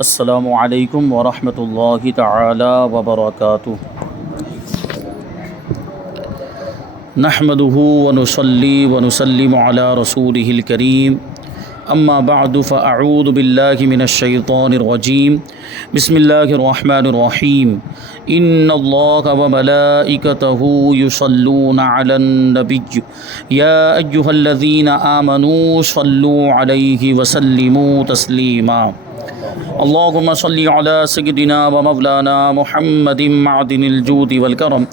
السلام علیکم ورحمۃ اللہ تعالی وبرکاتہ۔ نحمده ونصلی ونسلم علی رسولہ الکریم، اما بعد فاعوذ باللہ من الشیطان الرجیم، بسم اللہ الرحمن الرحیم۔ ان اللہ وملائکتہ یصلون علی النبی یا ایہا الذین آمنوا صلوا علیہ وسلموا تسلیما۔ اللہم صلی علی سیدنا و مولانا محمد معدن الجود والکرم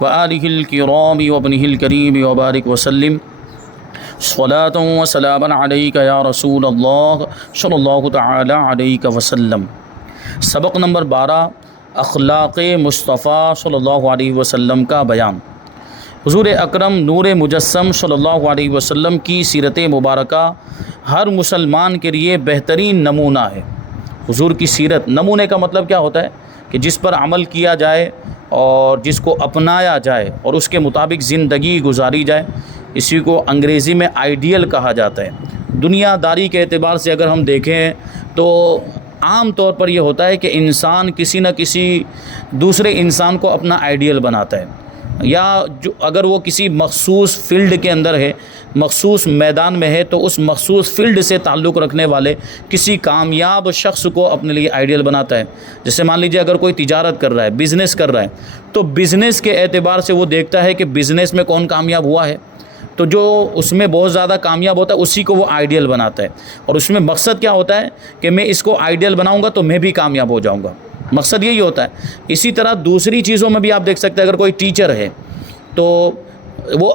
وآلہ الکرام وابنہ الکریم وبارک وسلم صلاۃ و سلاما علیک یا رسول اللہ صلی اللہ تعالی علیہ وسلم۔ سبق نمبر 12، اخلاق مصطفیٰ صلی اللہ علیہ وسلم کا بیان۔ حضور اکرم نور مجسم صلی اللہ علیہ وسلم کی سیرت مبارکہ ہر مسلمان کے لیے بہترین نمونہ ہے۔ حضور کی سیرت، نمونے کا مطلب کیا ہوتا ہے کہ جس پر عمل کیا جائے اور جس کو اپنایا جائے اور اس کے مطابق زندگی گزاری جائے، اسی کو انگریزی میں آئیڈیل کہا جاتا ہے۔ دنیا داری کے اعتبار سے اگر ہم دیکھیں تو عام طور پر یہ ہوتا ہے کہ انسان کسی نہ کسی دوسرے انسان کو اپنا آئیڈیل بناتا ہے، یا جو اگر وہ کسی مخصوص فیلڈ کے اندر ہے، مخصوص میدان میں ہے، تو اس مخصوص فیلڈ سے تعلق رکھنے والے کسی کامیاب شخص کو اپنے لیے آئیڈیل بناتا ہے۔ جیسے مان لیجیے اگر کوئی تجارت کر رہا ہے، بزنس کر رہا ہے، تو بزنس کے اعتبار سے وہ دیکھتا ہے کہ بزنس میں کون کامیاب ہوا ہے، تو جو اس میں بہت زیادہ کامیاب ہوتا ہے اسی کو وہ آئیڈیل بناتا ہے، اور اس میں مقصد کیا ہوتا ہے کہ میں اس کو آئیڈیل بناؤں گا تو میں بھی کامیاب ہو جاؤں گا، مقصد یہی ہوتا ہے۔ اسی طرح دوسری چیزوں میں بھی آپ دیکھ سکتے ہیں، اگر کوئی ٹیچر ہے تو وہ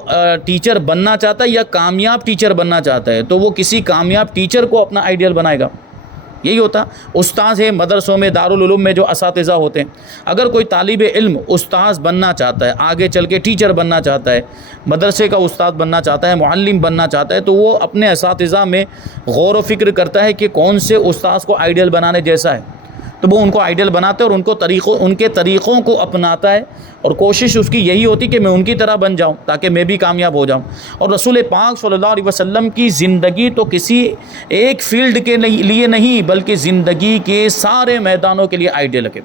ٹیچر بننا چاہتا ہے یا کامیاب ٹیچر بننا چاہتا ہے، تو وہ کسی کامیاب ٹیچر کو اپنا آئیڈیل بنائے گا، یہی ہوتا۔ استاذ ہے مدرسوں میں، دارالعلوم میں جو اساتذہ ہوتے ہیں، اگر کوئی طالب علم استاذ بننا چاہتا ہے، آگے چل کے ٹیچر بننا چاہتا ہے، مدرسے کا استاد بننا چاہتا ہے، معلم بننا چاہتا ہے، تو وہ اپنے اساتذہ میں غور و فکر کرتا ہے کہ کون سے استاذ کو آئیڈیل بنانے جیسا ہے، تو وہ ان کو آئیڈیل بناتے ہیں اور ان کے طریقوں کو اپناتا ہے، اور کوشش اس کی یہی ہوتی کہ میں ان کی طرح بن جاؤں تاکہ میں بھی کامیاب ہو جاؤں۔ اور رسول پاک صلی اللہ علیہ وسلم کی زندگی تو کسی ایک فیلڈ کے لیے نہیں بلکہ زندگی کے سارے میدانوں کے لیے آئیڈیل ہے۔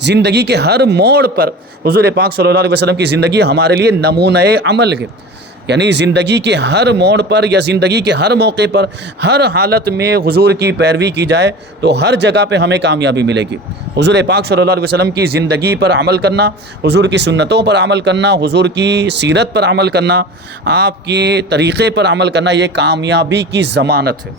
زندگی کے ہر موڑ پر حضور پاک صلی اللہ علیہ وسلم کی زندگی ہمارے لیے نمونہ عمل ہے، یعنی زندگی کے ہر موڑ پر یا زندگی کے ہر موقع پر، ہر حالت میں حضور کی پیروی کی جائے تو ہر جگہ پہ ہمیں کامیابی ملے گی۔ حضور پاک صلی اللہ علیہ وسلم کی زندگی پر عمل کرنا، حضور کی سنتوں پر عمل کرنا، حضور کی سیرت پر عمل کرنا، آپ کے طریقے پر عمل کرنا، یہ کامیابی کی ضمانت ہے۔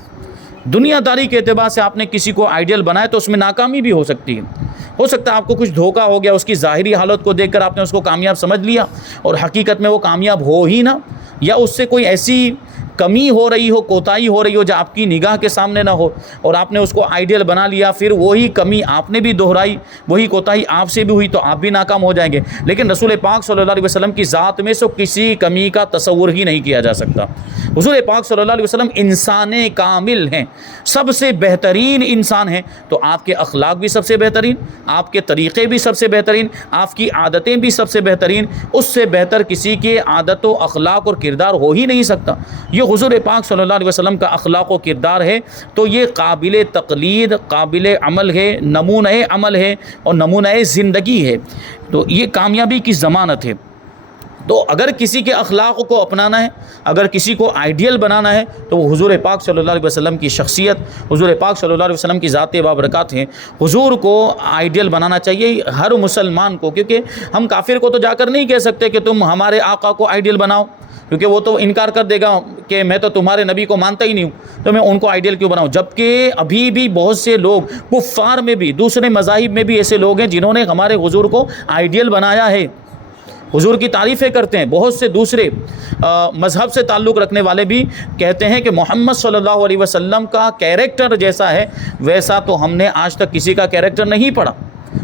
دنیا داری کے اعتبار سے آپ نے کسی کو آئیڈیل بنایا تو اس میں ناکامی بھی ہو سکتی ہے، ہو سکتا ہے آپ کو کچھ دھوکہ ہو گیا، اس کی ظاہری حالت کو دیکھ کر آپ نے اس کو کامیاب سمجھ لیا اور حقیقت میں وہ کامیاب ہو ہی نہ، یا اس سے کوئی ایسی کمی ہو رہی ہو، کوتاہی ہو رہی ہو جو آپ کی نگاہ کے سامنے نہ ہو، اور آپ نے اس کو آئیڈیل بنا لیا، پھر وہی کمی آپ نے بھی دہرائی، وہی کوتاہی آپ سے بھی ہوئی، تو آپ بھی ناکام ہو جائیں گے۔ لیکن رسول پاک صلی اللہ علیہ وسلم کی ذات میں سے کسی کمی کا تصور ہی نہیں کیا جا سکتا۔ حضور پاک صلی اللہ علیہ وسلم انسان کامل ہیں، سب سے بہترین انسان ہیں، تو آپ کے اخلاق بھی سب سے بہترین، آپ کے طریقے بھی سب سے بہترین، آپ کی عادتیں بھی سب سے بہترین، اس سے بہتر کسی کے عادت و اخلاق اور کردار ہو ہی نہیں سکتا۔ یہ حضور پاک صلی اللہ علیہ وسلم کا اخلاق و کردار ہے، تو یہ قابل تقلید، قابل عمل ہے، نمونہ عمل ہے اور نمونہ زندگی ہے، تو یہ کامیابی کی ضمانت ہے۔ تو اگر کسی کے اخلاق کو اپنانا ہے، اگر کسی کو آئیڈیل بنانا ہے، تو وہ حضور پاک صلی اللہ علیہ وسلم کی شخصیت، حضور پاک صلی اللہ علیہ وسلم کی ذات بابرکات ہیں۔ حضور کو آئیڈیل بنانا چاہیے ہر مسلمان کو، کیونکہ ہم کافر کو تو جا کر نہیں کہہ سکتے کہ تم ہمارے آقا کو آئیڈیل بناؤ، کیونکہ وہ تو انکار کر دے گا کہ میں تو تمہارے نبی کو مانتا ہی نہیں ہوں، تو میں ان کو آئیڈیل کیوں بناؤں۔ جبکہ ابھی بھی بہت سے لوگ کفار میں بھی، دوسرے مذاہب میں بھی ایسے لوگ ہیں جنہوں نے ہمارے حضور کو آئیڈیل بنایا ہے، حضور کی تعریفیں کرتے ہیں۔ بہت سے دوسرے مذہب سے تعلق رکھنے والے بھی کہتے ہیں کہ محمد صلی اللہ علیہ وسلم کا کیریکٹر جیسا ہے ویسا تو ہم نے آج تک کسی کا کیریکٹر نہیں پڑھا۔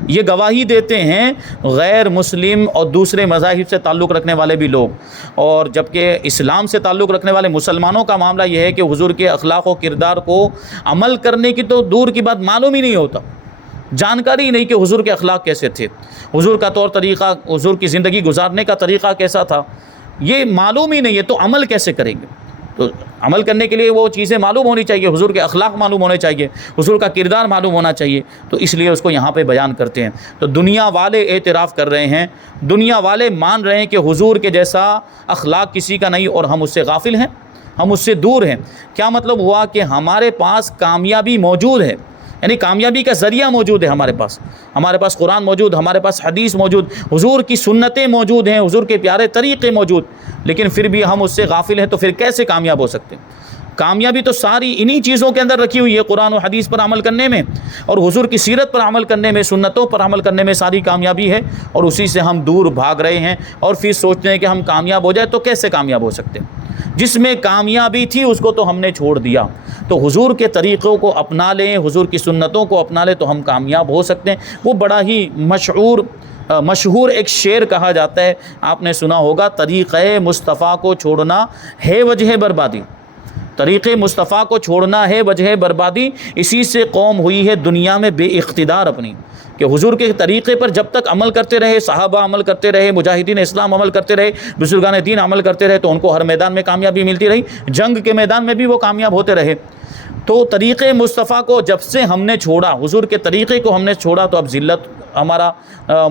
یہ گواہی دیتے ہیں غیر مسلم اور دوسرے مذاہب سے تعلق رکھنے والے بھی لوگ، اور جبکہ اسلام سے تعلق رکھنے والے مسلمانوں کا معاملہ یہ ہے کہ حضور کے اخلاق و کردار کو عمل کرنے کی تو دور کی بات، معلوم ہی نہیں ہوتا، جانکاری نہیں کہ حضور کے اخلاق کیسے تھے، حضور کا طور طریقہ، حضور کی زندگی گزارنے کا طریقہ کیسا تھا، یہ معلوم ہی نہیں ہے، تو عمل کیسے کریں گے؟ تو عمل کرنے کے لیے وہ چیزیں معلوم ہونی چاہیے، حضور کے اخلاق معلوم ہونے چاہیے، حضور کا کردار معلوم ہونا چاہیے، تو اس لیے اس کو یہاں پہ بیان کرتے ہیں۔ تو دنیا والے اعتراف کر رہے ہیں، دنیا والے مان رہے ہیں کہ حضور کے جیسا اخلاق کسی کا نہیں، اور ہم اس سے غافل ہیں، ہم اس سے دور ہیں۔ کیا مطلب ہوا کہ ہمارے پاس کامیابی موجود ہے، یعنی کامیابی کا ذریعہ موجود ہے ہمارے پاس قرآن موجود، ہمارے پاس حدیث موجود، حضور کی سنتیں موجود ہیں، حضور کے پیارے طریقے موجود، لیکن پھر بھی ہم اس سے غافل ہیں، تو پھر کیسے کامیاب ہو سکتے ہیں؟ کامیابی تو ساری انہی چیزوں کے اندر رکھی ہوئی ہے، قرآن و حدیث پر عمل کرنے میں، اور حضور کی سیرت پر عمل کرنے میں، سنتوں پر عمل کرنے میں ساری کامیابی ہے، اور اسی سے ہم دور بھاگ رہے ہیں، اور پھر سوچتے ہیں کہ ہم کامیاب ہو جائے۔ تو کیسے کامیاب ہو سکتے ہیں؟ جس میں کامیابی تھی اس کو تو ہم نے چھوڑ دیا۔ تو حضور کے طریقوں کو اپنا لیں، حضور کی سنتوں کو اپنا لیں تو ہم کامیاب ہو سکتے ہیں۔ وہ بڑا ہی مشہور ایک شعر کہا جاتا ہے، آپ نے سنا ہوگا، طریقہ مصطفیٰ کو چھوڑنا ہے وجہ بربادی، طریقے مصطفیٰ کو چھوڑنا ہے وجہ بربادی، اسی سے قوم ہوئی ہے دنیا میں بے اقتدار اپنی۔ کہ حضور کے طریقے پر جب تک عمل کرتے رہے، صحابہ عمل کرتے رہے، مجاہدین اسلام عمل کرتے رہے، بزرگان دین عمل کرتے رہے، تو ان کو ہر میدان میں کامیابی ملتی رہی، جنگ کے میدان میں بھی وہ کامیاب ہوتے رہے۔ تو طریقے مصطفیٰ کو جب سے ہم نے چھوڑا، حضور کے طریقے کو ہم نے چھوڑا، تو اب ذلت ہمارا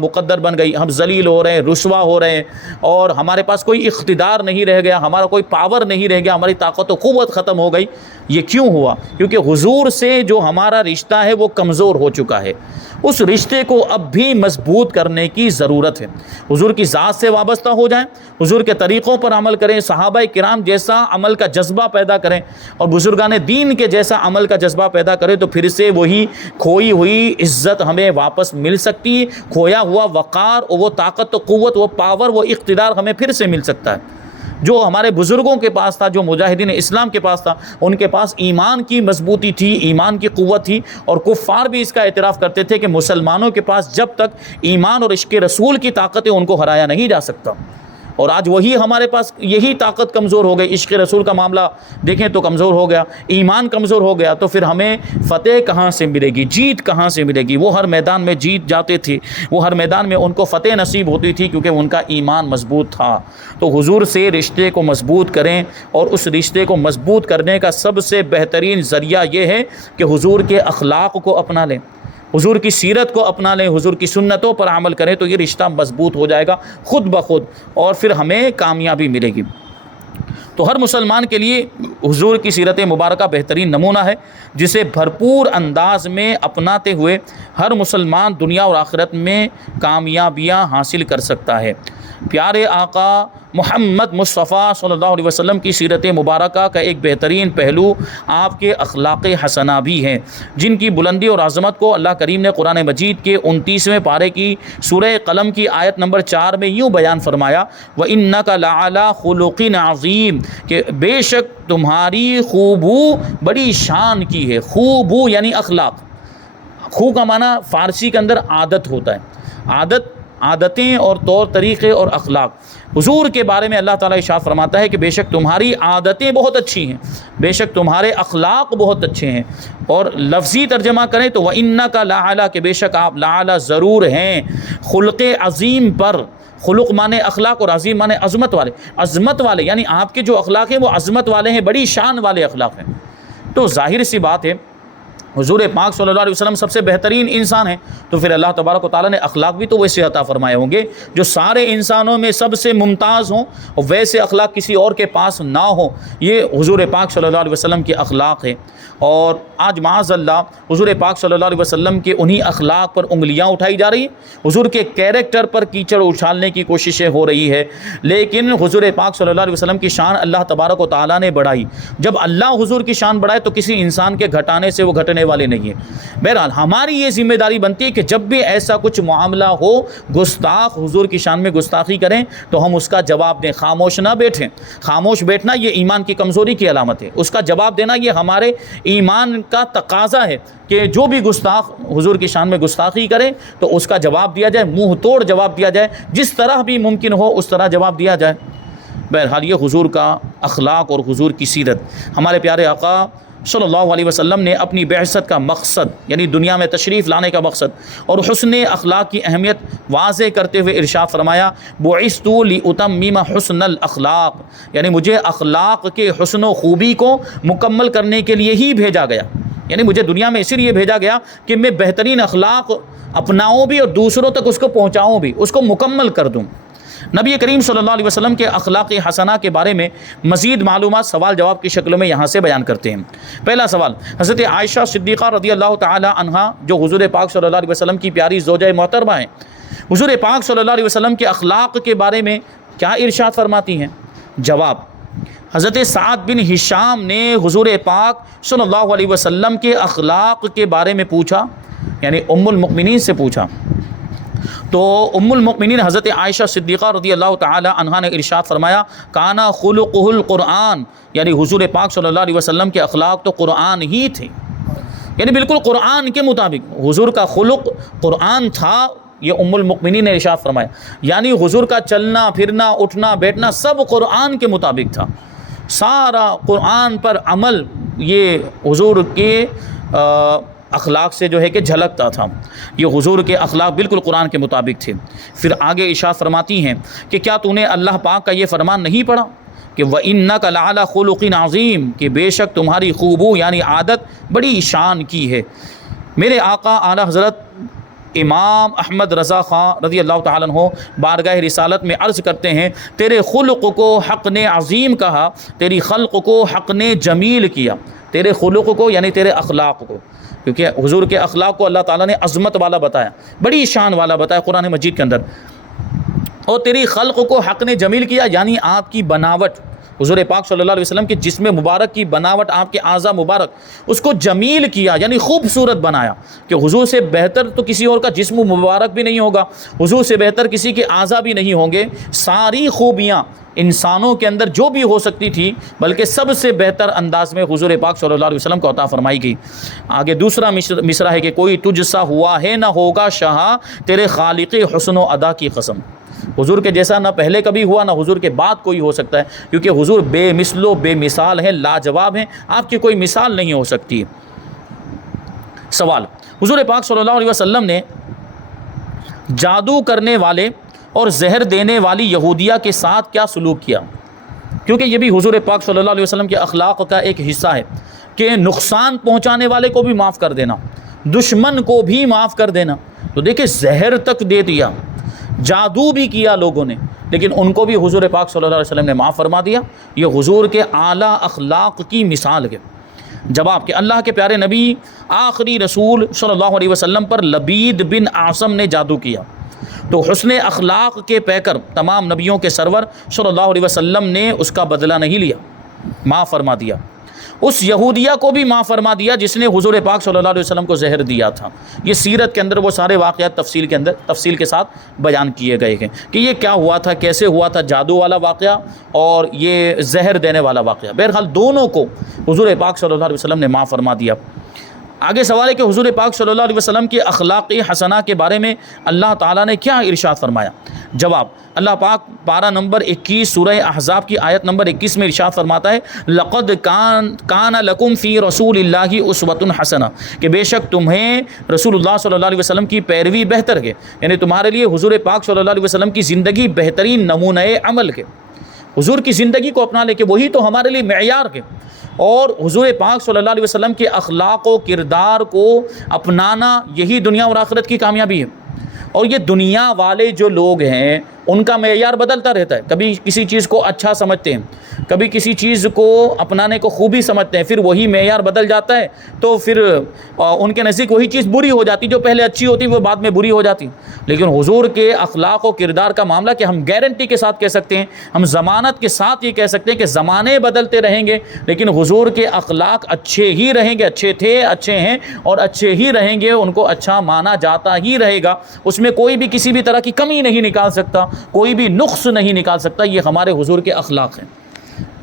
مقدر بن گئی، ہم ذلیل ہو رہے ہیں، رسوا ہو رہے ہیں، اور ہمارے پاس کوئی اقتدار نہیں رہ گیا، ہمارا کوئی پاور نہیں رہ گیا، ہماری طاقت و قوت ختم ہو گئی۔ یہ کیوں ہوا؟ کیونکہ حضور سے جو ہمارا رشتہ ہے وہ کمزور ہو چکا ہے۔ اس رشتے کو اب بھی مضبوط کرنے کی ضرورت ہے۔ حضور کی ذات سے وابستہ ہو جائیں، حضور کے طریقوں پر عمل کریں، صحابہ کرام جیسا عمل کا جذبہ پیدا کریں، اور بزرگان دین کے جیسا عمل کا جذبہ پیدا کریں، تو پھر سے وہی کھوئی ہوئی عزت ہمیں واپس مل سکتی ہے، کھویا ہوا وقار اور وہ طاقت و قوت، وہ پاور، وہ اقتدار ہمیں پھر سے مل سکتا ہے جو ہمارے بزرگوں کے پاس تھا، جو مجاہدین اسلام کے پاس تھا۔ ان کے پاس ایمان کی مضبوطی تھی، ایمان کی قوت تھی، اور کفار بھی اس کا اعتراف کرتے تھے کہ مسلمانوں کے پاس جب تک ایمان اور عشق رسول کی طاقت ہے ان کو ہرایا نہیں جا سکتا۔ اور آج وہی ہمارے پاس یہی طاقت کمزور ہو گئی، عشق رسول کا معاملہ دیکھیں تو کمزور ہو گیا، ایمان کمزور ہو گیا، تو پھر ہمیں فتح کہاں سے ملے گی، جیت کہاں سے ملے گی؟ وہ ہر میدان میں جیت جاتے تھے، وہ ہر میدان میں ان کو فتح نصیب ہوتی تھی، کیونکہ ان کا ایمان مضبوط تھا۔ تو حضور سے رشتے کو مضبوط کریں، اور اس رشتے کو مضبوط کرنے کا سب سے بہترین ذریعہ یہ ہے کہ حضور کے اخلاق کو اپنا لیں، حضور کی سیرت کو اپنا لیں، حضور کی سنتوں پر عمل کریں، تو یہ رشتہ مضبوط ہو جائے گا خود بخود، اور پھر ہمیں کامیابی ملے گی۔ تو ہر مسلمان کے لیے حضور کی سیرت مبارکہ بہترین نمونہ ہے، جسے بھرپور انداز میں اپناتے ہوئے ہر مسلمان دنیا اور آخرت میں کامیابیاں حاصل کر سکتا ہے۔ پیارے آقا محمد مصطفیٰ صلی اللہ علیہ وسلم کی سیرت مبارکہ کا ایک بہترین پہلو آپ کے اخلاق حسنہ بھی ہیں، جن کی بلندی اور عظمت کو اللہ کریم نے قرآن مجید کے 29ویں پارے کی سورہ قلم کی آیت نمبر 4 میں یوں بیان فرمایا، وَإِنَّكَ لَعَلَىٰ خُلُقٍ عَظِيمٍ، کہ بے شک تمہاری خوبو بڑی شان کی ہے۔ خوبو یعنی اخلاق، خو کا معنی فارسی کے اندر عادت ہوتا ہے، عادتیں اور طور طریقے اور اخلاق۔ حضور کے بارے میں اللہ تعالیٰ ارشاد فرماتا ہے کہ بے شک تمہاری عادتیں بہت اچھی ہیں، بے شک تمہارے اخلاق بہت اچھے ہیں، اور لفظی ترجمہ کریں تو وَإِنَّكَ لَعَلَىٰ، کہ بے شک آپ لَعَلَىٰ ضرور ہیں، خلق عظیم پر۔ خلق مانے اخلاق اور عظیم مانے عظمت والے، عظمت والے یعنی آپ کے جو اخلاق ہیں وہ عظمت والے ہیں، بڑی شان والے اخلاق ہیں۔ تو ظاہر سی بات ہے حضور پاک صلی اللہ علیہ وسلم سب سے بہترین انسان ہیں، تو پھر اللہ تبارک و تعالیٰ نے اخلاق بھی تو ویسے عطا فرمائے ہوں گے جو سارے انسانوں میں سب سے ممتاز ہوں، اور ویسے اخلاق کسی اور کے پاس نہ ہوں۔ یہ حضور پاک صلی اللہ علیہ وسلم کے اخلاق ہیں، اور آج معاذ اللہ حضور پاک صلی اللہ علیہ وسلم کے انہی اخلاق پر انگلیاں اٹھائی جا رہی ہیں، حضور کے کیریکٹر پر کیچڑ اچھالنے کی کوششیں ہو رہی ہے۔ لیکن حضور پاک صلی اللہ علیہ وسلم کی شان اللہ تبارک و تعالیٰ نے بڑھائی، جب اللہ حضور کی شان بڑھائے تو کسی انسان کے گھٹانے سے وہ گھٹنے والے نہیں ہیں۔ بہرحال ہماری یہ ذمہ داری بنتی ہے کہ جب بھی ایسا کچھ معاملہ ہو، گستاخ حضور کی شان میں گستاخی کریں تو ہم اس کا جواب دیں، خاموش نہ بیٹھیں۔ خاموش بیٹھنا یہ ایمان کی کمزوری کی علامت ہے، اس کا جواب دینا یہ ہمارے ایمان کا تقاضا ہے کہ جو بھی گستاخ حضور کی شان میں گستاخی کرے تو اس کا جواب دیا جائے، منہ توڑ جواب دیا جائے، جس طرح بھی ممکن ہو اس طرح جواب دیا جائے۔ بہرحال یہ حضور کا اخلاق اور حضور کی سیرت، ہمارے پیارے آقا صلی اللہ علیہ وسلم نے اپنی بعثت کا مقصد یعنی دنیا میں تشریف لانے کا مقصد اور حسن اخلاق کی اہمیت واضح کرتے ہوئے ارشاد فرمایا بعثت لأتمم حسن الاخلاق، یعنی مجھے اخلاق کے حسن و خوبی کو مکمل کرنے کے لیے ہی بھیجا گیا، یعنی مجھے دنیا میں اسی لیے بھیجا گیا کہ میں بہترین اخلاق اپناؤں بھی اور دوسروں تک اس کو پہنچاؤں بھی، اس کو مکمل کر دوں۔ نبی کریم صلی اللہ علیہ وسلم کے اخلاق حسنہ کے بارے میں مزید معلومات سوال جواب کی شکل میں یہاں سے بیان کرتے ہیں۔ پہلا سوال، حضرت عائشہ صدیقہ رضی اللہ تعالی عنہا جو حضور پاک صلی اللہ علیہ وسلم کی پیاری زوجہ محترمہ ہیں، حضور پاک صلی اللہ علیہ وسلم کے اخلاق کے بارے میں کیا ارشاد فرماتی ہیں؟ جواب، حضرت سعد بن ہشام نے حضور پاک صلی اللہ علیہ وسلم کے اخلاق کے بارے میں پوچھا، یعنی ام المؤمنین سے پوچھا، تو ام المؤمنین حضرت عائشہ صدیقہ رضی اللہ تعالی عنہا نے ارشاد فرمایا کانا خلقہ القرآن، یعنی حضور پاک صلی اللہ علیہ وسلم کے اخلاق تو قرآن ہی تھے، یعنی بالکل قرآن کے مطابق حضور کا خلق قرآن تھا، یہ ام المؤمنین نے ارشاد فرمایا، یعنی حضور کا چلنا پھرنا اٹھنا بیٹھنا سب قرآن کے مطابق تھا، سارا قرآن پر عمل یہ حضور کے اخلاق سے جو ہے کہ جھلکتا تھا، یہ حضور کے اخلاق بالکل قرآن کے مطابق تھے۔ پھر آگے ارشاد فرماتی ہیں کہ کیا تو نے اللہ پاک کا یہ فرمان نہیں پڑھا کہ وَإِنَّكَ لَعَلَىٰ خُلُقٍ عَظِيمٍ، کہ بے شک تمہاری خوبو یعنی عادت بڑی شان کی ہے۔ میرے آقا اعلی حضرت امام احمد رضا خان رضی اللہ تعالیٰ عنہ بارگاہ رسالت میں عرض کرتے ہیں تیرے خلق کو حق نے عظیم کہا، تیری خلق کو حق نے جمیل کیا، تیرے خلق کو یعنی تیرے اخلاق کو، کیونکہ حضور کے اخلاق کو اللہ تعالیٰ نے عظمت والا بتایا، بڑی شان والا بتایا قرآن مجید کے اندر، اور تیری خلق کو حق نے جمیل کیا یعنی آپ کی بناوٹ، حضور پاک صلی اللہ علیہ وسلم کے جسم مبارک کی بناوٹ، آپ کے اعضاء مبارک، اس کو جمیل کیا یعنی خوبصورت بنایا، کہ حضور سے بہتر تو کسی اور کا جسم مبارک بھی نہیں ہوگا، حضور سے بہتر کسی کے اعضاء بھی نہیں ہوں گے، ساری خوبیاں انسانوں کے اندر جو بھی ہو سکتی تھی بلکہ سب سے بہتر انداز میں حضور پاک صلی اللہ علیہ وسلم کو عطا فرمائی گئی۔ آگے دوسرا مصرع ہے کہ کوئی تجھ سا ہوا ہے نہ ہوگا شہاں تیرے خالق حسن و ادا کی قسم، حضور کے جیسا نہ پہلے کبھی ہوا نہ حضور کے بعد کوئی ہو سکتا ہے، کیونکہ حضور بے مثل و بے مثال ہیں، لاجواب ہیں، آپ کی کوئی مثال نہیں ہو سکتی۔ سوال، حضور پاک صلی اللہ علیہ وسلم نے جادو کرنے والے اور زہر دینے والی یہودیہ کے ساتھ کیا سلوک کیا؟ کیونکہ یہ بھی حضور پاک صلی اللہ علیہ وسلم کے اخلاق کا ایک حصہ ہے کہ نقصان پہنچانے والے کو بھی معاف کر دینا، دشمن کو بھی معاف کر دینا۔ تو دیکھیں زہر تک دے دیا، جادو بھی کیا لوگوں نے، لیکن ان کو بھی حضور پاک صلی اللہ علیہ وسلم نے معاف فرما دیا۔ یہ حضور کے اعلیٰ اخلاق کی مثال ہے۔ جواب کہ اللہ کے پیارے نبی آخری رسول صلی اللہ علیہ وسلم پر لبید بن عاصم نے جادو کیا، تو حسن اخلاق کے پیکر تمام نبیوں کے سرور صلی اللہ علیہ وسلم نے اس کا بدلہ نہیں لیا، معاف فرما دیا۔ اس یہودیہ کو بھی معاف فرما دیا جس نے حضور پاک صلی اللہ علیہ وسلم کو زہر دیا تھا۔ یہ سیرت کے اندر وہ سارے واقعات تفصیل کے ساتھ بیان کیے گئے ہیں کہ یہ کیا ہوا تھا، کیسے ہوا تھا، جادو والا واقعہ اور یہ زہر دینے والا واقعہ۔ بہرحال دونوں کو حضور پاک صلی اللہ علیہ وسلم نے معاف فرما دیا۔ آگے سوال ہے کہ حضور پاک صلی اللہ علیہ وسلم کے اخلاق حسنہ کے بارے میں اللہ تعالیٰ نے کیا ارشاد فرمایا؟ جواب، اللہ پاک پارہ نمبر 21 سورہ احزاب کی آیت نمبر 21 میں ارشاد فرماتا ہے لقد کان لکم فی رسول اللہ اسوۃ حسنہ، کہ بے شک تمہیں رسول اللہ صلی اللہ علیہ وسلم کی پیروی بہتر ہے، یعنی تمہارے لیے حضور پاک صلی اللہ علیہ وسلم کی زندگی بہترین نمونہ عمل ہے۔ حضور کی زندگی کو اپنا لے کے وہی تو ہمارے لیے معیار ہے، اور حضور پاک صلی اللہ علیہ وسلم کے اخلاق و کردار کو اپنانا یہی دنیا اور آخرت کی کامیابی ہے۔ اور یہ دنیا والے جو لوگ ہیں ان کا معیار بدلتا رہتا ہے، کبھی کسی چیز کو اچھا سمجھتے ہیں، کبھی کسی چیز کو اپنانے کو خوبی سمجھتے ہیں، پھر وہی معیار بدل جاتا ہے تو پھر ان کے نزدیک وہی چیز بری ہو جاتی، جو پہلے اچھی ہوتی وہ بعد میں بری ہو جاتی۔ لیکن حضور کے اخلاق و کردار کا معاملہ کہ ہم گارنٹی کے ساتھ کہہ سکتے ہیں، ہم ضمانت کے ساتھ یہ کہہ سکتے ہیں کہ زمانے بدلتے رہیں گے لیکن حضور کے اخلاق اچھے ہی رہیں گے، اچھے تھے، اچھے ہیں اور اچھے ہی رہیں گے، ان کو اچھا مانا جاتا ہی رہے گا، اس میں کوئی بھی کسی بھی طرح کی کمی نہیں نکال سکتا، کوئی بھی نقص نہیں نکال سکتا۔ یہ ہمارے حضور کے اخلاق ہیں۔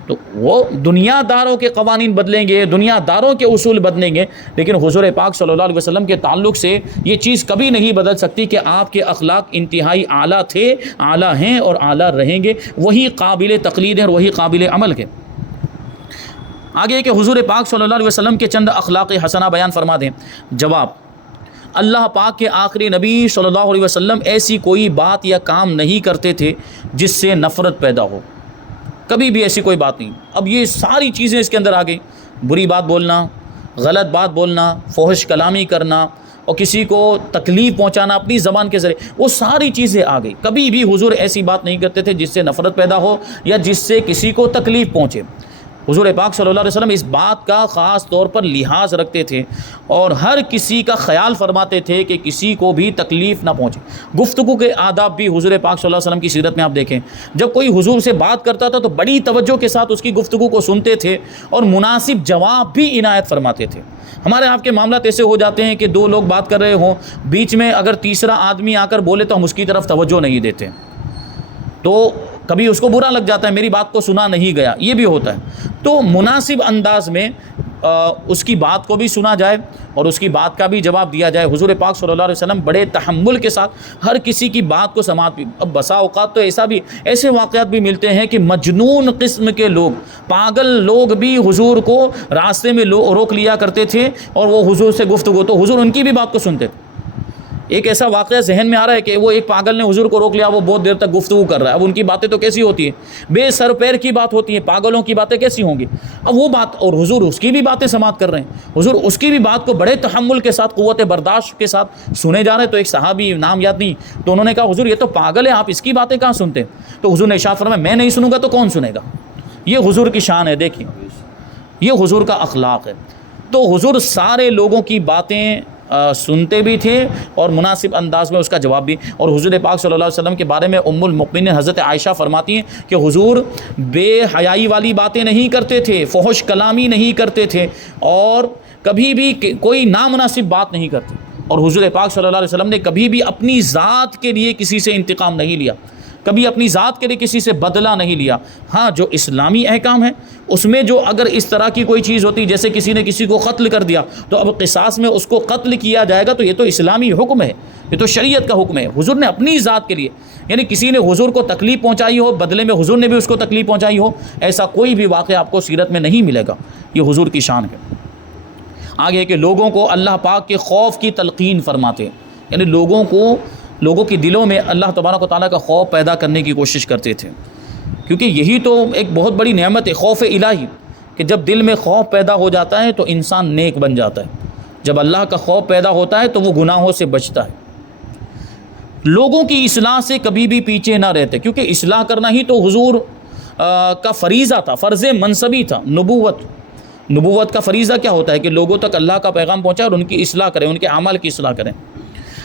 تو وہ دنیا داروں کے قوانین بدلیں گے، دنیا داروں کے اصول بدلیں گے، لیکن حضور پاک صلی اللہ علیہ وسلم کے تعلق سے یہ چیز کبھی نہیں بدل سکتی کہ آپ کے اخلاق انتہائی اعلیٰ تھے، اعلیٰ ہیں اور اعلیٰ رہیں گے، وہی قابل تقلید ہیں اور وہی قابل عمل ہے۔ آگے کہ حضور پاک صلی اللہ علیہ وسلم کے چند اخلاق حسنہ بیان فرما دیں۔ جواب: اللہ پاک کے آخری نبی صلی اللہ علیہ وسلم ایسی کوئی بات یا کام نہیں کرتے تھے جس سے نفرت پیدا ہو، کبھی بھی ایسی کوئی بات نہیں۔ اب یہ ساری چیزیں اس کے اندر آ گئی، بری بات بولنا، غلط بات بولنا، فحش کلامی کرنا اور کسی کو تکلیف پہنچانا اپنی زبان کے ذریعے، وہ ساری چیزیں آ گئی۔ کبھی بھی حضور ایسی بات نہیں کرتے تھے جس سے نفرت پیدا ہو یا جس سے کسی کو تکلیف پہنچے۔ حضور پاک صلی اللہ علیہ وسلم اس بات کا خاص طور پر لحاظ رکھتے تھے اور ہر کسی کا خیال فرماتے تھے کہ کسی کو بھی تکلیف نہ پہنچے۔ گفتگو کے آداب بھی حضور پاک صلی اللہ علیہ وسلم کی سیرت میں آپ دیکھیں، جب کوئی حضور سے بات کرتا تھا تو بڑی توجہ کے ساتھ اس کی گفتگو کو سنتے تھے اور مناسب جواب بھی عنایت فرماتے تھے۔ ہمارے آپ کے معاملات ایسے ہو جاتے ہیں کہ دو لوگ بات کر رہے ہوں، بیچ میں اگر تیسرا آدمی آ کر بولے تو ہم اس کی طرف توجہ نہیں دیتے، تو کبھی اس کو برا لگ جاتا ہے، میری بات کو سنا نہیں گیا، یہ بھی ہوتا ہے۔ تو مناسب انداز میں اس کی بات کو بھی سنا جائے اور اس کی بات کا بھی جواب دیا جائے۔ حضور پاک صلی اللہ علیہ وسلم بڑے تحمل کے ساتھ ہر کسی کی بات کو سماعت بھی۔ اب بسا اوقات تو ایسے واقعات بھی ملتے ہیں کہ مجنون قسم کے لوگ، پاگل لوگ بھی حضور کو راستے میں روک لیا کرتے تھے اور وہ حضور سے گفتگو، تو حضور ان کی بھی بات کو سنتے تھے۔ ایک ایسا واقعہ ذہن میں آ رہا ہے کہ وہ ایک پاگل نے حضور کو روک لیا، وہ بہت دیر تک گفتگو کر رہا ہے۔ اب ان کی باتیں تو کیسی ہوتی ہیں، بے سر پیر کی بات ہوتی ہیں، پاگلوں کی باتیں کیسی ہوں گی؟ اب وہ بات، اور حضور اس کی بھی باتیں سماعت کر رہے ہیں، حضور اس کی بھی بات کو بڑے تحمل کے ساتھ، قوت برداشت کے ساتھ سنے جا رہے ہیں۔ تو ایک صحابی، نام یاد نہیں، تو انہوں نے کہا حضور یہ تو پاگل ہے، آپ اس کی باتیں کہاں سنتے ہیں؟ تو حضور نے ارشاد فرمایا میں نہیں سنوں گا تو کون سنے گا؟ یہ حضور کی شان ہے، دیکھیں یہ حضور کا اخلاق ہے۔ تو حضور سارے لوگوں کی باتیں سنتے بھی تھے اور مناسب انداز میں اس کا جواب بھی۔ اور حضور پاک صلی اللہ علیہ وسلم کے بارے میں ام المؤمنین حضرت عائشہ فرماتی ہیں کہ حضور بے حیائی والی باتیں نہیں کرتے تھے، فحش کلامی نہیں کرتے تھے اور کبھی بھی کوئی نامناسب بات نہیں کرتے، اور حضور پاک صلی اللہ علیہ وسلم نے کبھی بھی اپنی ذات کے لیے کسی سے انتقام نہیں لیا، کبھی اپنی ذات کے لیے کسی سے بدلہ نہیں لیا۔ ہاں جو اسلامی احکام ہے اس میں جو اگر اس طرح کی کوئی چیز ہوتی، جیسے کسی نے کسی کو قتل کر دیا تو اب قصاص میں اس کو قتل کیا جائے گا، تو یہ تو اسلامی حکم ہے، یہ تو شریعت کا حکم ہے۔ حضور نے اپنی ذات کے لیے، یعنی کسی نے حضور کو تکلیف پہنچائی ہو، بدلے میں حضور نے بھی اس کو تکلیف پہنچائی ہو، ایسا کوئی بھی واقعہ آپ کو سیرت میں نہیں ملے گا۔ یہ حضور کی شان ہے۔ آگے کہ لوگوں کو اللہ پاک کے خوف کی تلقین فرماتے، یعنی لوگوں کے دلوں میں اللہ تبارک و تعالیٰ کا خوف پیدا کرنے کی کوشش کرتے تھے، کیونکہ یہی تو ایک بہت بڑی نعمت ہے، خوف الہی، کہ جب دل میں خوف پیدا ہو جاتا ہے تو انسان نیک بن جاتا ہے۔ جب اللہ کا خوف پیدا ہوتا ہے تو وہ گناہوں سے بچتا ہے۔ لوگوں کی اصلاح سے کبھی بھی پیچھے نہ رہتے، کیونکہ اصلاح کرنا ہی تو حضور کا فریضہ تھا، فرض منصبی تھا۔ نبوت کا فریضہ کیا ہوتا ہے کہ لوگوں تک اللہ کا پیغام پہنچائے اور ان کی اصلاح کریں، ان کے اعمال کی اصلاح کریں۔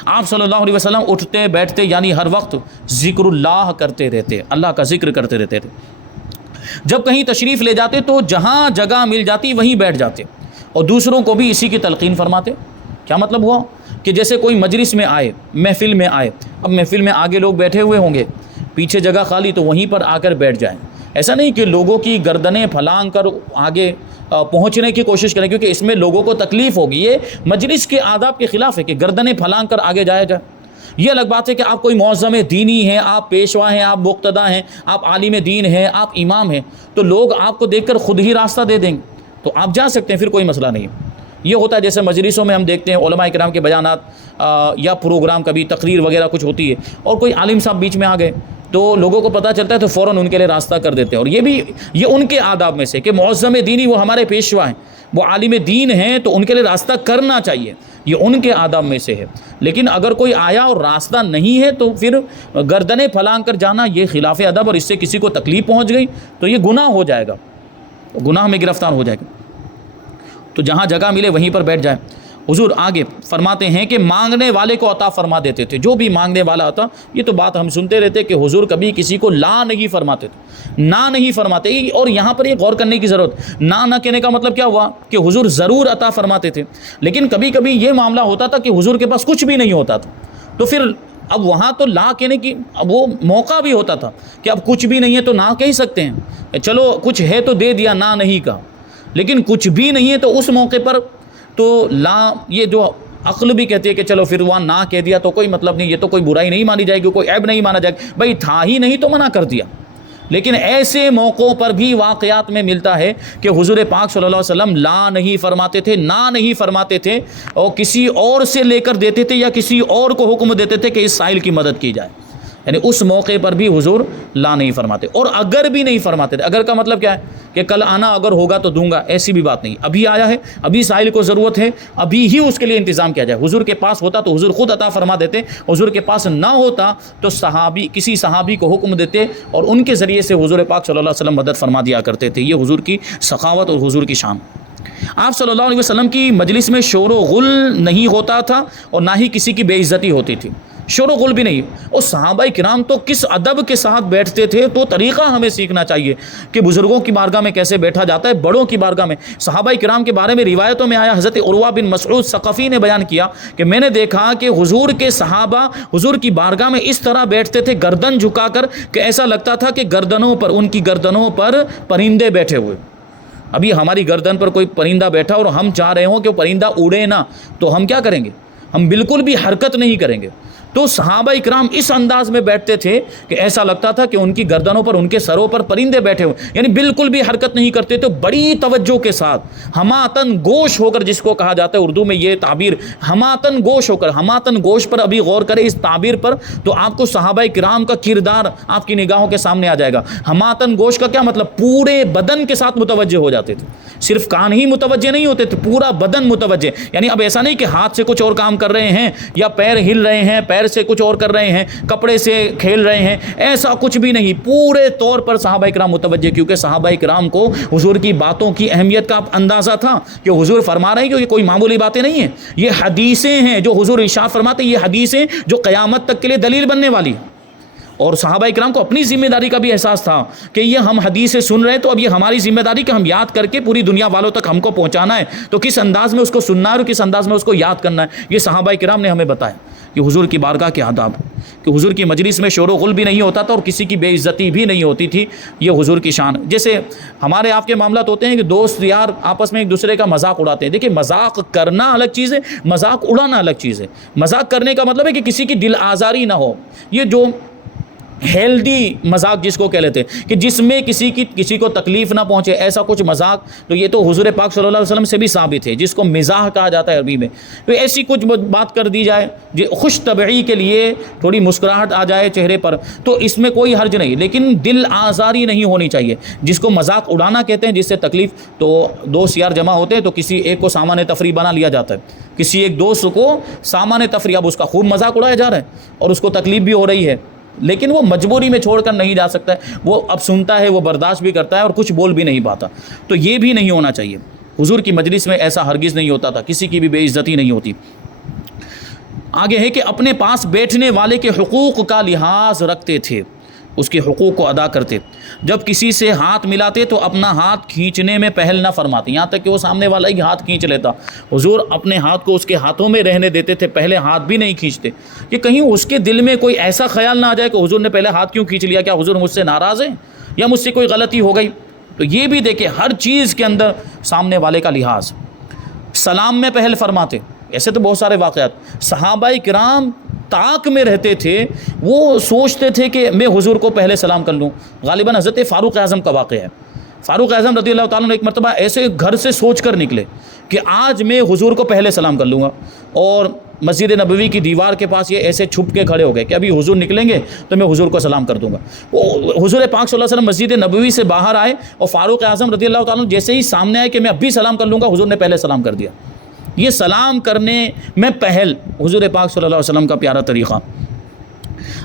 آپ صلی اللہ علیہ وسلم اٹھتے بیٹھتے یعنی ہر وقت ذکر اللہ کرتے رہتے، اللہ کا ذکر کرتے رہتے تھے۔ جب کہیں تشریف لے جاتے تو جہاں جگہ مل جاتی وہیں بیٹھ جاتے اور دوسروں کو بھی اسی کی تلقین فرماتے۔ کیا مطلب ہوا کہ جیسے کوئی مجلس میں آئے، محفل میں آئے، اب محفل میں آگے لوگ بیٹھے ہوئے ہوں گے، پیچھے جگہ خالی، تو وہیں پر آ کر بیٹھ جائیں۔ ایسا نہیں کہ لوگوں کی گردنیں پھلانگ کر آگے پہنچنے کی کوشش کریں، کیونکہ اس میں لوگوں کو تکلیف ہوگی۔ یہ مجلس کے آداب کے خلاف ہے کہ گردنیں پھلانگ کر آگے جایا جائے۔ یہ الگ بات ہے کہ آپ کوئی معظم دینی ہیں، آپ پیشوا ہیں، آپ مقتدا ہیں، آپ عالم دین ہیں، آپ امام ہیں، تو لوگ آپ کو دیکھ کر خود ہی راستہ دے دیں گے، تو آپ جا سکتے ہیں، پھر کوئی مسئلہ نہیں ہے۔ یہ ہوتا ہے جیسے مجلسوں میں ہم دیکھتے ہیں علماء کرام کے بیانات یا پروگرام، کبھی تقریر وغیرہ کچھ ہوتی ہے اور کوئی عالم صاحب بیچ میں آ گئے تو لوگوں کو پتہ چلتا ہے تو فوراً ان کے لیے راستہ کر دیتے ہیں۔ اور یہ ان کے آداب میں سے کہ معظم دینی وہ ہمارے پیشوا ہیں، وہ عالم دین ہیں، تو ان کے لیے راستہ کرنا چاہیے، یہ ان کے آداب میں سے ہے۔ لیکن اگر کوئی آیا اور راستہ نہیں ہے تو پھر گردنیں پھلانگ کر جانا یہ خلاف ادب، اور اس سے کسی کو تکلیف پہنچ گئی تو یہ گناہ ہو جائے گا، گناہ میں گرفتار ہو جائے گا۔ تو جہاں جگہ ملے وہیں پر بیٹھ جائے۔ حضور آگے فرماتے ہیں کہ مانگنے والے کو عطا فرما دیتے تھے، جو بھی مانگنے والا آتا۔ یہ تو بات ہم سنتے رہتے کہ حضور کبھی کسی کو لا نہیں فرماتے تھے، نہ نہیں فرماتے۔ اور یہاں پر یہ غور کرنے کی ضرورت، نہ کہنے کا مطلب کیا ہوا کہ حضور ضرور عطا فرماتے تھے، لیکن کبھی کبھی یہ معاملہ ہوتا تھا کہ حضور کے پاس کچھ بھی نہیں ہوتا تھا، تو پھر اب وہاں تو لا کہنے کی وہ موقع بھی ہوتا تھا کہ اب کچھ بھی نہیں ہے تو نہ کہہ سکتے ہیں، چلو کچھ ہے تو دے دیا، نہ نہیں کہا۔ لیکن کچھ بھی نہیں ہے تو اس موقع پر تو لا، یہ جو عقل بھی کہتی ہے کہ چلو پھر وہاں نہ کہہ دیا تو کوئی مطلب نہیں، یہ تو کوئی برائی نہیں مانی جائے گی، کوئی عیب نہیں مانا جائے گا، بھائی تھا ہی نہیں تو منع کر دیا، لیکن ایسے موقعوں پر بھی واقعات میں ملتا ہے کہ حضور پاک صلی اللہ علیہ وسلم لا نہیں فرماتے تھے، نہ نہیں فرماتے تھے، اور کسی اور سے لے کر دیتے تھے یا کسی اور کو حکم دیتے تھے کہ اس سائل کی مدد کی جائے، یعنی اس موقع پر بھی حضور لا نہیں فرماتے۔ اور اگر بھی نہیں فرماتے تھے، اگر کا مطلب کیا ہے کہ کل آنا اگر ہوگا تو دوں گا، ایسی بھی بات نہیں، ابھی آیا ہے، ابھی سائل کو ضرورت ہے، ابھی ہی اس کے لیے انتظام کیا جائے۔ حضور کے پاس ہوتا تو حضور خود عطا فرما دیتے، حضور کے پاس نہ ہوتا تو کسی صحابی کو حکم دیتے اور ان کے ذریعے سے حضور پاک صلی اللہ علیہ وسلم مدد فرما دیا کرتے تھے۔ یہ حضور کی سخاوت اور حضور کی شان۔ آپ صلی اللہ علیہ وسلم کی مجلس میں شور و غل نہیں ہوتا تھا اور نہ ہی کسی کی بے عزتی ہوتی تھی، شور و غل بھی نہیں۔ اور صحابہ کرام تو کس ادب کے ساتھ بیٹھتے تھے، تو طریقہ ہمیں سیکھنا چاہیے کہ بزرگوں کی بارگاہ میں کیسے بیٹھا جاتا ہے، بڑوں کی بارگاہ میں۔ صحابہ کرام کے بارے میں روایتوں میں آیا، حضرت عروہ بن مسعود ثقفی نے بیان کیا کہ میں نے دیکھا کہ حضور کے صحابہ حضور کی بارگاہ میں اس طرح بیٹھتے تھے گردن جھکا کر کہ ایسا لگتا تھا کہ ان کی گردنوں پر پرندے بیٹھے ہوئے۔ ابھی ہماری گردن پر کوئی پرندہ بیٹھا اور ہم چاہ رہے ہوں کہ وہ پرندہ اڑے نہ، تو ہم کیا کریں گے؟ ہم بالکل بھی حرکت نہیں کریں گے۔ تو صحابہ اکرام اس انداز میں بیٹھتے تھے کہ ایسا لگتا تھا کہ ان کی گردنوں پر، ان کے سروں پر پرندے بیٹھے ہوئے، یعنی بالکل بھی حرکت نہیں کرتے تھے، بڑی توجہ کے ساتھ ہماتن گوش ہو کر، جس کو کہا جاتا ہے اردو میں یہ تعبیر ہماتن گوش ہو کر، ہماتن گوش پر ابھی غور کرے اس تعبیر پر تو آپ کو صحابہ کرام کا کردار آپ کی نگاہوں کے سامنے آ جائے گا۔ ہماتن گوش کا کیا مطلب؟ پورے بدن کے ساتھ متوجہ ہو جاتے تھے، صرف کان ہی متوجہ نہیں ہوتے تھے، پورا بدن متوجہ، یعنی اب ایسا نہیں کہ ہاتھ سے کچھ اور کام کر رہے ہیں یا پیر ہل رہے ہیں، پیر سے کچھ اور کر رہے ہیں، کپڑے سے کھیل رہے ہیں، ایسا کچھ بھی نہیں، پورے طور پر صحابہ کرام متوجہ، کیونکہ صحابہ کرام کو حضور کی باتوں کی اہمیت کا اندازہ تھا کہ حضور فرما رہے ہیں کہ یہ کوئی معمولی باتیں نہیں ہیں، یہ حدیثیں ہیں جو حضور ارشاد فرماتے ہیں، یہ حدیثیں جو قیامت تک کے لیے دلیل بننے والی ہیں۔ اور صحابہ کرام کو اپنی ذمہ داری کا بھی احساس تھا کہ یہ ہم حدیثیں سن رہے ہیں تو اب یہ ہماری ذمہ داری کہ ہم یاد کر کے پوری دنیا والوں تک ہم کو پہنچانا ہے، تو کس انداز میں اس کو سننا ہے اور کس انداز میں اس کو یاد کرنا ہے، یہ صحابہ کرام نے ہمیں بتایا کہ حضور کی بارگاہ کے آداب، کہ حضور کی مجلس میں شور و غل بھی نہیں ہوتا تھا اور کسی کی بے عزتی بھی نہیں ہوتی تھی، یہ حضور کی شان۔ جیسے ہمارے آپ کے معاملات ہوتے ہیں کہ دوست یار آپس میں ایک دوسرے کا مذاق اڑاتے ہیں، دیکھیں مذاق کرنا الگ چیز ہے، مذاق اڑانا الگ چیز ہے۔ مذاق کرنے کا مطلب ہے کہ کسی کی دل آزاری نہ ہو، یہ جو ہیلدی مذاق جس کو کہہ لیتے ہیں کہ جس میں کسی کو تکلیف نہ پہنچے، ایسا کچھ مذاق، تو یہ تو حضور پاک صلی اللہ علیہ وسلم سے بھی ثابت ہے، جس کو مزاح کہا جاتا ہے عربی میں۔ تو ایسی کچھ بات کر دی جائے خوش طبعی کے لیے، تھوڑی مسکراہٹ آ جائے چہرے پر، تو اس میں کوئی حرج نہیں، لیکن دل آزاری نہیں ہونی چاہیے، جس کو مذاق اڑانا کہتے ہیں، جس سے تکلیف۔ تو دوست یار جمع ہوتے ہیں تو کسی ایک کو سامان تفریح بنا لیا جاتا ہے، کسی ایک دوست کو سامان تفریح، اب اس کا خوب مذاق اڑایا جا رہا ہے اور اس کو تکلیف بھی ہو رہی ہے، لیکن وہ مجبوری میں چھوڑ کر نہیں جا سکتا ہے، وہ اب سنتا ہے، وہ برداشت بھی کرتا ہے اور کچھ بول بھی نہیں پاتا، تو یہ بھی نہیں ہونا چاہیے۔ حضور کی مجلس میں ایسا ہرگز نہیں ہوتا تھا، کسی کی بھی بے عزتی نہیں ہوتی۔ آگے ہے کہ اپنے پاس بیٹھنے والے کے حقوق کا لحاظ رکھتے تھے، اس کے حقوق کو ادا کرتے، جب کسی سے ہاتھ ملاتے تو اپنا ہاتھ کھینچنے میں پہل نہ فرماتے، یہاں تک کہ وہ سامنے والا ہی ہاتھ کھینچ لیتا، حضور اپنے ہاتھ کو اس کے ہاتھوں میں رہنے دیتے تھے، پہلے ہاتھ بھی نہیں کھینچتے، کہ کہیں اس کے دل میں کوئی ایسا خیال نہ آ جائے کہ حضور نے پہلے ہاتھ کیوں کھینچ لیا، کیا حضور مجھ سے ناراض ہیں یا مجھ سے کوئی غلطی ہو گئی؟ تو یہ بھی دیکھیں ہر چیز کے اندر سامنے والے کا لحاظ۔ سلام میں پہل فرماتے، ایسے تو بہت سارے واقعات، صحابہ کرام طاق میں رہتے تھے، وہ سوچتے تھے کہ میں حضور کو پہلے سلام کر لوں۔ غالباً حضرت فاروق اعظم کا واقعہ ہے، فاروق اعظم رضی اللہ تعالیٰ عنہ ایک مرتبہ ایسے گھر سے سوچ کر نکلے کہ آج میں حضور کو پہلے سلام کر لوں گا، اور مسجد نبوی کی دیوار کے پاس یہ ایسے چھپ کے کھڑے ہو گئے کہ ابھی حضور نکلیں گے تو میں حضور کو سلام کر دوں گا۔ وہ حضور پاک صلی اللہ علیہ وسلم مسجد نبوی سے باہر آئے اور فاروق اعظم رضی اللہ تعالیٰ عنہ جیسے ہی سامنے آئے کہ میں اب بھی سلام کر لوں گا، حضور نے پہلے سلام کر دیا۔ یہ سلام کرنے میں پہل حضور پاک صلی اللہ علیہ وسلم کا پیارا طریقہ۔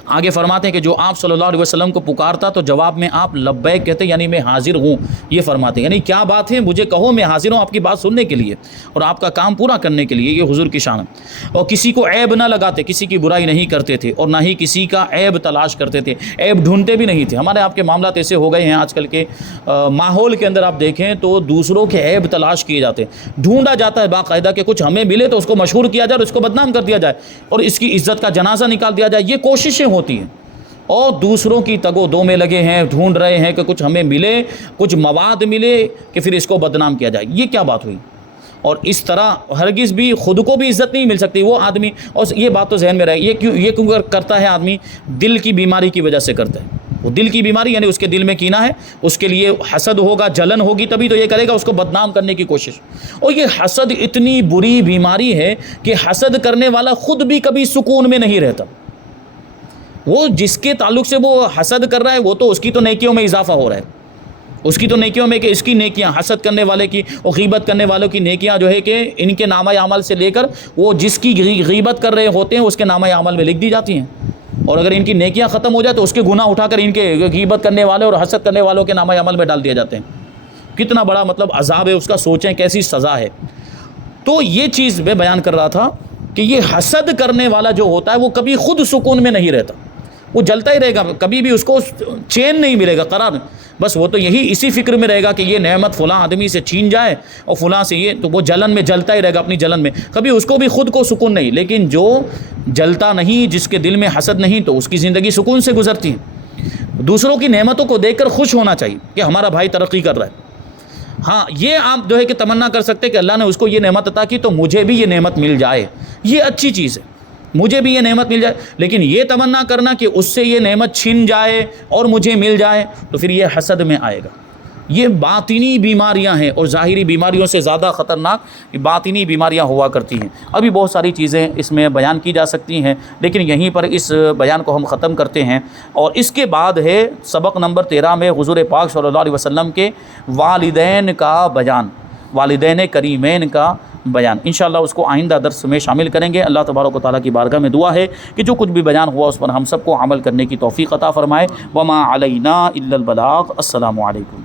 آگے فرماتے ہیں کہ جو آپ صلی اللہ علیہ وسلم کو پکارتا تو جواب میں آپ لبیک کہتے، یعنی میں حاضر ہوں، یہ فرماتے ہیں، یعنی کیا بات ہے مجھے کہو، میں حاضر ہوں آپ کی بات سننے کے لیے اور آپ کا کام پورا کرنے کے لیے، یہ حضور کی شان ہے۔ اور کسی کو عیب نہ لگاتے، کسی کی برائی نہیں کرتے تھے اور نہ ہی کسی کا عیب تلاش کرتے تھے، عیب ڈھونڈتے بھی نہیں تھے۔ ہمارے آپ کے معاملات ایسے ہو گئے ہیں آج کل کے ماحول کے اندر، آپ دیکھیں تو دوسروں کے عیب تلاش کیے جاتے ہیں، ڈھونڈا جاتا ہے باقاعدہ کہ کچھ ہمیں ملے تو اس کو مشہور کیا جائے اور اس کو بدنام کر دیا جائے اور اس کی عزت کا جنازہ نکال دیا جائے، یہ کوششیں ہوتی ہیں، اور دوسروں کی تگ و دو میں لگے ہیں، ڈھونڈ رہے ہیں کہ کچھ ہمیں ملے، کچھ مواد ملے کہ پھر اس کو بدنام کیا جائے۔ یہ کیا بات ہوئی؟ اور اس طرح ہرگز بھی خود کو بھی عزت نہیں مل سکتی وہ آدمی، اور یہ بات تو ذہن میں رہے، یہ کیوں کرتا ہے آدمی؟ دل کی بیماری کی وجہ سے کرتا ہے، وہ دل کی بیماری یعنی اس کے دل میں کینہ ہے، اس کے لیے حسد ہوگا، جلن ہوگی، تبھی تو یہ کرے گا، اس کو بدنام کرنے کی کوشش۔ اور یہ حسد اتنی بری بیماری ہے کہ حسد کرنے والا خود بھی کبھی سکون میں نہیں رہتا۔ وہ جس کے تعلق سے وہ حسد کر رہا ہے وہ تو اس کی تو نیکیوں میں اضافہ ہو رہا ہے، اس کی تو نیکیوں میں کہ اس کی نیکیاں، حسد کرنے والے کی اور غیبت کرنے والوں کی نیکیاں جو ہے کہ ان کے نامہ اعمال سے لے کر وہ جس کی غیبت کر رہے ہوتے ہیں اس کے نامہ اعمال میں لکھ دی جاتی ہیں، اور اگر ان کی نیکیاں ختم ہو جائے تو اس کے گناہ اٹھا کر ان کے غیبت کرنے والے اور حسد کرنے والوں کے نامہ اعمال میں ڈال دیے جاتے ہیں۔ کتنا بڑا مطلب عذاب ہے اس کا، سوچیں کیسی سزا ہے۔ تو یہ چیز میں بیان کر رہا تھا کہ یہ حسد کرنے والا جو ہوتا ہے وہ کبھی خود سکون میں نہیں رہتا، وہ جلتا ہی رہے گا، کبھی بھی اس کو چین نہیں ملے گا، قرار، بس وہ تو اسی فکر میں رہے گا کہ یہ نعمت فلاں آدمی سے چھین جائے اور فلاں سے یہ، تو وہ جلن میں جلتا ہی رہے گا اپنی جلن میں، کبھی اس کو بھی خود کو سکون نہیں۔ لیکن جو جلتا نہیں، جس کے دل میں حسد نہیں، تو اس کی زندگی سکون سے گزرتی ہے۔ دوسروں کی نعمتوں کو دیکھ کر خوش ہونا چاہیے کہ ہمارا بھائی ترقی کر رہا ہے۔ ہاں یہ آپ جو ہے کہ تمنا کر سکتے کہ اللہ نے اس کو یہ نعمت عطا کی تو مجھے بھی یہ نعمت مل جائے، یہ اچھی چیز ہے، مجھے بھی یہ نعمت مل جائے۔ لیکن یہ تمنا کرنا کہ اس سے یہ نعمت چھن جائے اور مجھے مل جائے تو پھر یہ حسد میں آئے گا۔ یہ باطنی بیماریاں ہیں، اور ظاہری بیماریوں سے زیادہ خطرناک باطنی بیماریاں ہوا کرتی ہیں۔ ابھی بہت ساری چیزیں اس میں بیان کی جا سکتی ہیں، لیکن یہیں پر اس بیان کو ہم ختم کرتے ہیں، اور اس کے بعد ہے سبق نمبر 13 میں حضور پاک صلی اللہ علیہ وسلم کے والدین کا بیان، والدین کریمین کا بیان۔ انشاءاللہ اس کو آئندہ درس میں شامل کریں گے۔ اللہ تبارک و تعالیٰ کی بارگاہ میں دعا ہے کہ جو کچھ بھی بیان ہوا اس پر ہم سب کو عمل کرنے کی توفیق عطا فرمائے۔ وما علینا الا البلاغ۔ السلام علیکم۔